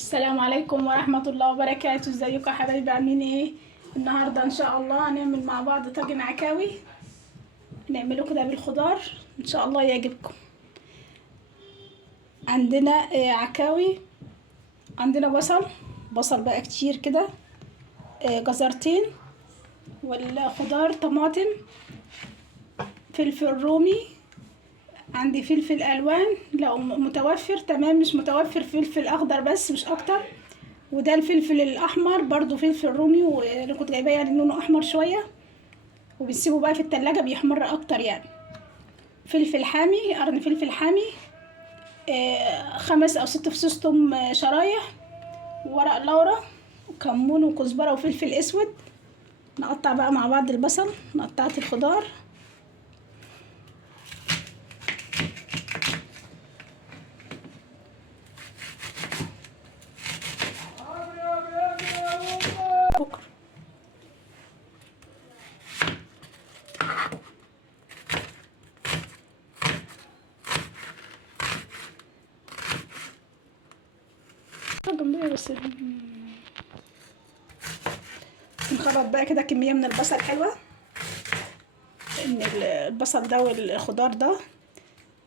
السلام عليكم ورحمة الله وبركاته. ازيكم يا حبايبي، عاملين ايه؟ النهاردة ان شاء الله هنعمل مع بعض طاجن عكاوي، نعمله كده بالخضار ان شاء الله يعجبكم. عندنا عكاوي، عندنا بصل بقى كتير كده، جزرتين، والخضار طماطم، فلفل رومي، عندي فلفل الوان لو متوفر تمام، مش متوفر فلفل اخضر بس مش اكتر. وده الفلفل الاحمر برضو فلفل رومي، وانا كنت جايباه يعني لونه احمر شويه، وبنسيبه بقى في التلاجة بيحمر اكتر يعني. فلفل حامي، قرن فلفل حامي، 5 أو 6 فصوص توم شرايح، وورق لورا وكمون وكزبرة وفلفل اسود. نقطع بقى مع بعض البصل، نقطعت الخضار، بكر جنبيا بس. نخرط بقى كده كمية من البصل حلوة، ان البصل ده والخضار ده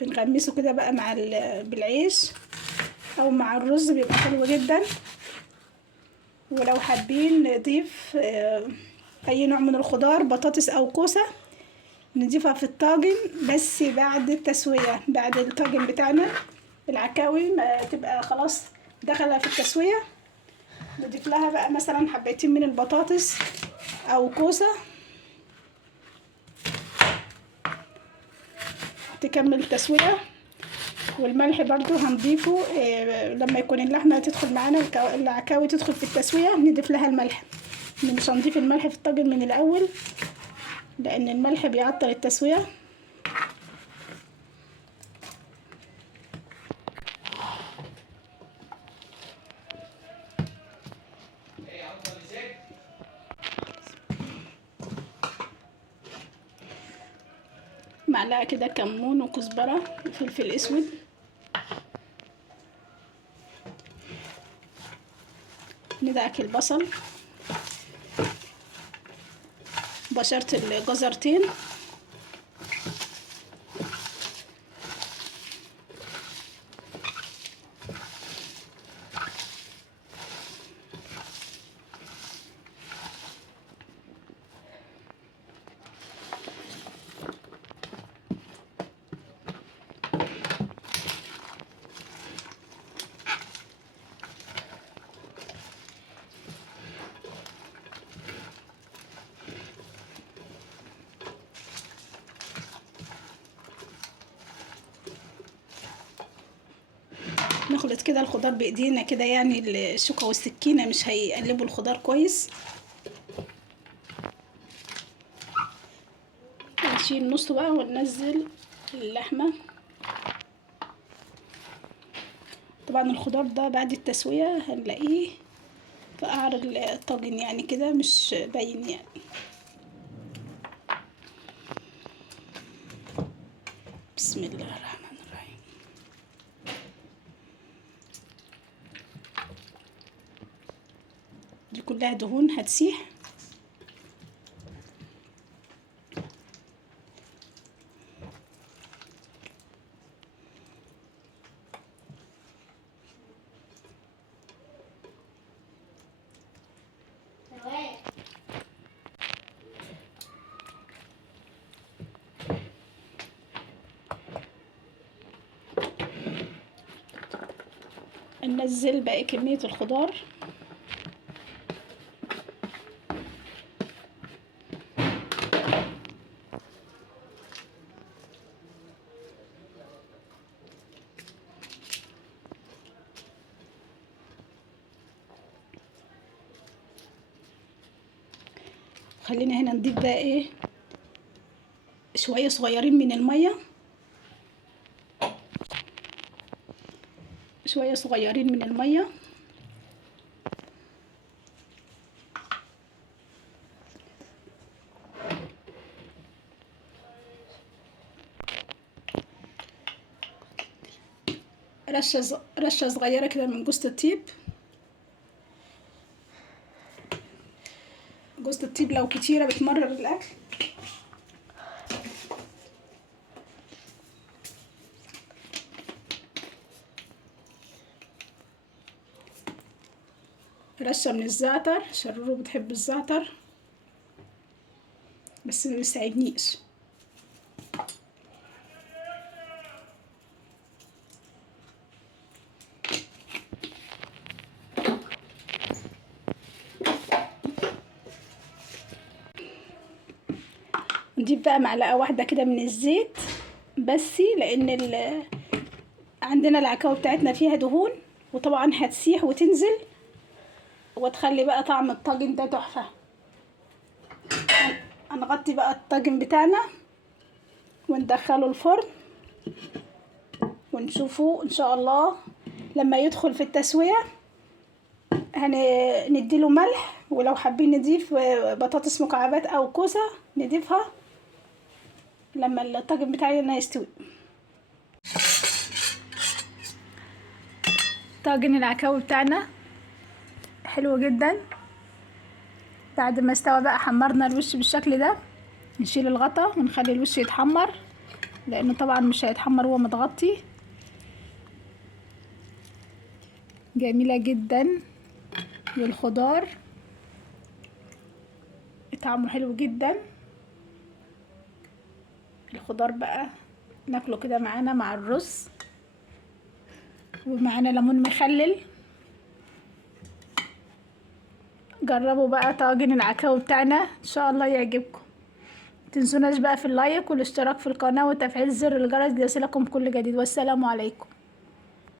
بنغمسه كده بقى مع بالعيش او مع الرز بيبقى حلو جدا. ولو حابين نضيف اي نوع من الخضار، بطاطس او كوسة، نضيفها في الطاجن بس بعد التسوية، بعد الطاجن بتاعنا العكاوي ما تبقى خلاص دخلها في التسوية، نضيف لها بقى مثلا حبيتين من البطاطس او كوسة تكمل تسوية. والملح برضو هنضيفه لما يكون اللحمة تدخل معانا العكاوي تدخل في التسوية نضيف لها الملح. مش هنضيف الملح في الطاجن من الاول لان الملح بيعطل التسوية. معلقة كده كمون وكزبرة وفلفل اسود، ندعك البصل، بشرة الجزرتين، نخلط كده الخضار بايدينا كده، يعني الشوكة والسكينة مش هيقلبوا الخضار كويس. نشيل نصه بقى وننزل اللحمة. طبعا الخضار ده بعد التسوية هنلاقيه في قعر الطاجن يعني كده مش باين يعني. بسم الله الرحمن الرحيم. دي كلها دهون هتسيح. ننزل باقي كمية الخضار، خلينا هنا نضيف بقى ايه شوية صغيرين من المية، شوية صغيرين من المية، رشة صغيرة كده من جوز الطيب، جوزة الطيب لو كتيرة بتمرر الاكل. رشة من الزعتر، شرورو بتحب الزعتر بس ما بيساعدنيش. نجيب بقى معلقة واحدة كده من الزيت بس، لان عندنا العكاوي بتاعتنا فيها دهون، وطبعا هتسيح وتنزل وتخلي بقى طعم الطاجن ده تحفة. هنغطي بقى الطاجن بتاعنا وندخله الفرن ونشوفه ان شاء الله. لما يدخل في التسوية هنديله ملح، ولو حابين نضيف بطاطس مكعبات او كوسة نضيفها لما الطاجن بتاعنا يستوي. طاجن العكاوي بتاعنا حلو جدا. بعد ما استوى بقى حمرنا الوش بالشكل ده، نشيل الغطا ونخلي الوش يتحمر، لانه طبعا مش هيتحمر وهو متغطي. جميلة جدا، والخضار طعمه حلو جدا. الخضار بقى ناكله كده معانا مع الرز، ومعانا ليمون مخلل. جربوا بقى طاجن العكاوي بتاعنا، ان شاء الله يعجبكم. متنسوناش بقى في اللايك والاشتراك في القناة وتفعيل زر الجرس ليصلكم كل جديد، والسلام عليكم.